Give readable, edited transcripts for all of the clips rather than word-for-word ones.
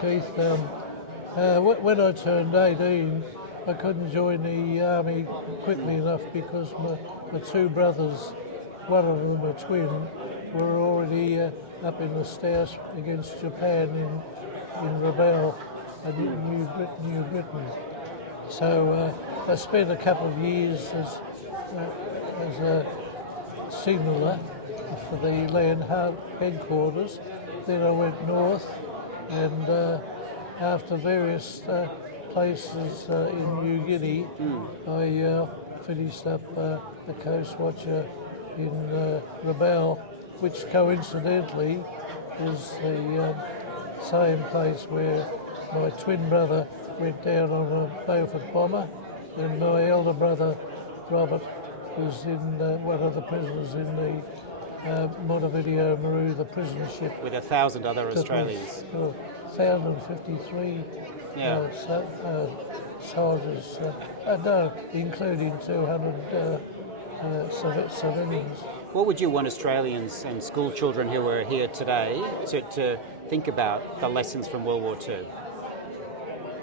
thanks, Keith. When I turned 18, I couldn't join the army quickly enough because my two brothers, one of them a twin, were already up in the Stars against Japan in Rebel, New Britain. So I spent a couple of years as a signaller for the land headquarters. Then I went north, and after various places in New Guinea, I finished up a coast watcher in Rebel, which coincidentally is the same place where my twin brother went down on a Beaufort bomber, and my elder brother Robert was in one of the prisoners in the Montevideo Maru, the prison ship. With 1,000 other Australians. 1,053 soldiers, no, including 200 civilians. What would you want Australians and school children who are here today to think about the lessons from World War II?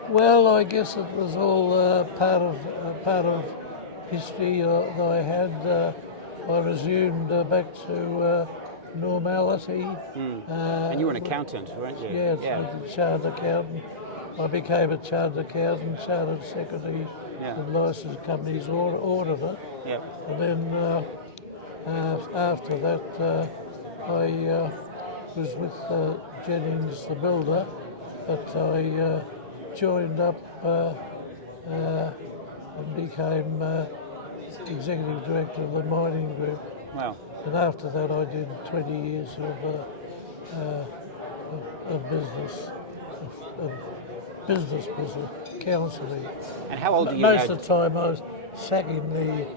Well, I guess it was all part of history that I had. I resumed back to normality. And you were an accountant, weren't you? Yes, I was a chartered accountant. I became a chartered accountant, chartered secretary, and licensed company's auditor. Yep. And then after that, I was with Jennings the builder, but I joined up and became executive director of the mining group. Wow. And after that, I did 20 years of business counselling. And how old are you Most now? of the time, I was sacking the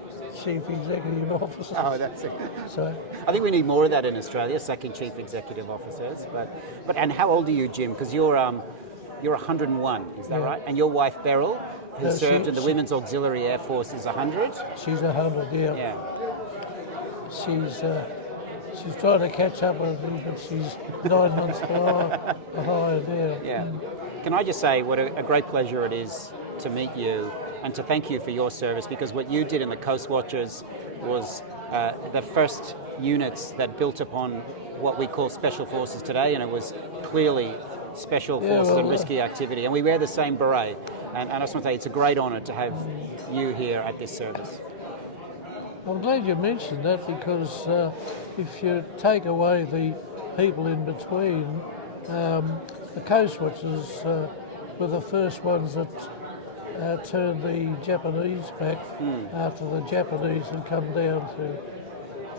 chief executive officers. Oh, that's it. So I think we need more of that in Australia, sacking chief executive officers. But and how old are you, Jim? Because you're 101, is that right? And your wife Beryl, who served in the Women's Auxiliary Air Force, is 100. She's 100, yeah. Yeah. She's trying to catch up with me, but she's 9 months behind. Yeah. Can I just say what a great pleasure it is to meet you and to thank you for your service, because what you did in the Coast Watchers was the first units that built upon what we call Special Forces today, and it was clearly Special Forces and risky activity. And we wear the same beret. And I just want to say it's a great honour to have you here at this service. I'm glad you mentioned that, because if you take away the people in between, the Coast Watchers were the first ones that turned the Japanese back after the Japanese had come down to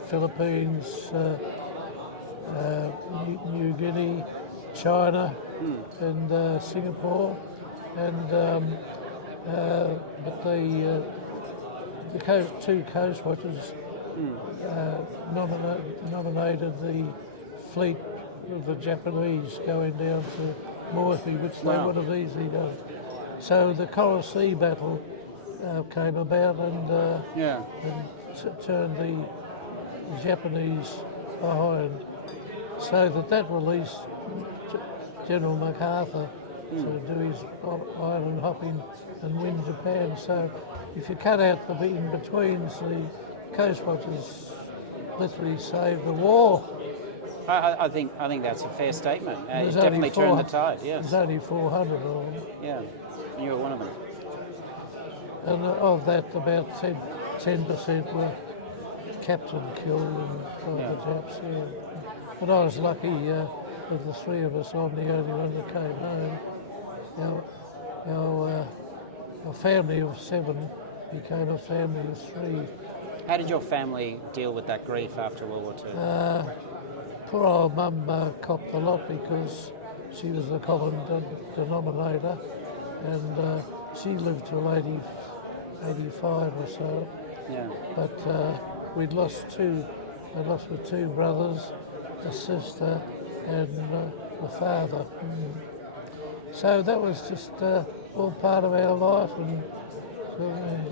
Philippines, New Guinea, China, and Singapore. And but the two Coast Watchers nominated the fleet of the Japanese going down to Moresby, which they would have easily done. So the Coral Sea battle came about and turned the Japanese behind, so that released General MacArthur to do his island hopping and win Japan. So if you cut out the in-betweens, the Coast Watchers literally saved the war. I think that's a fair statement. It definitely turned the tide, yes. There's only 400 of them. Yeah, you were one of them. And of that, about 10% were captured and killed by the Japs. Yeah. But I was lucky, of the three of us, I'm the only one that came home. Our family of 7 became a family of 3. How did your family deal with that grief after World War II? Poor old mum copped a lot because she was the common denominator, and she lived till 85 or so. Yeah. But we'd lost 2. I lost my 2 brothers, a sister, and the father. So that was just all part of our life. And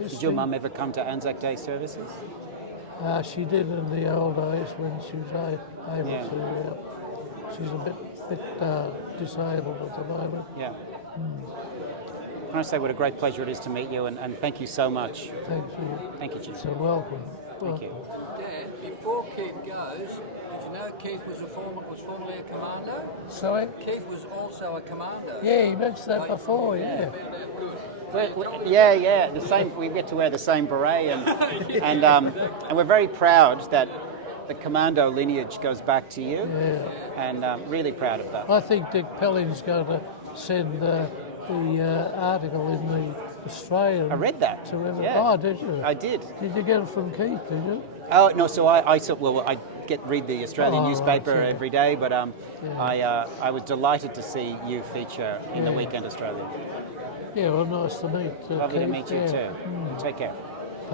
did your mum ever come to Anzac Day services? She did in the old days when she was able to. She's a bit bit disabled at the moment. Yeah. Can I say what a great pleasure it is to meet you, and thank you so much. Thank you. Thank you, Jim. So welcome. Thank you. Dan, before Keith goes, did you know Keith was formerly a commando? Sorry? Keith was also a commando. Yeah, he mentioned that before, yeah. Yeah. The same. We get to wear the same beret, and we're very proud that the commando lineage goes back to you. Yeah. And really proud of that. I think Dick Pelling's going to send the article in the Australian. I read that. To read it. Yeah. Oh, did you? I did. Did you get it from Keith, did you? Oh no, so I read the Australian newspaper right, yeah. every day, but I was delighted to see you feature in the Weekend Australia. Yeah, well, nice to meet Lovely Keith. to meet you yeah. too. Take care.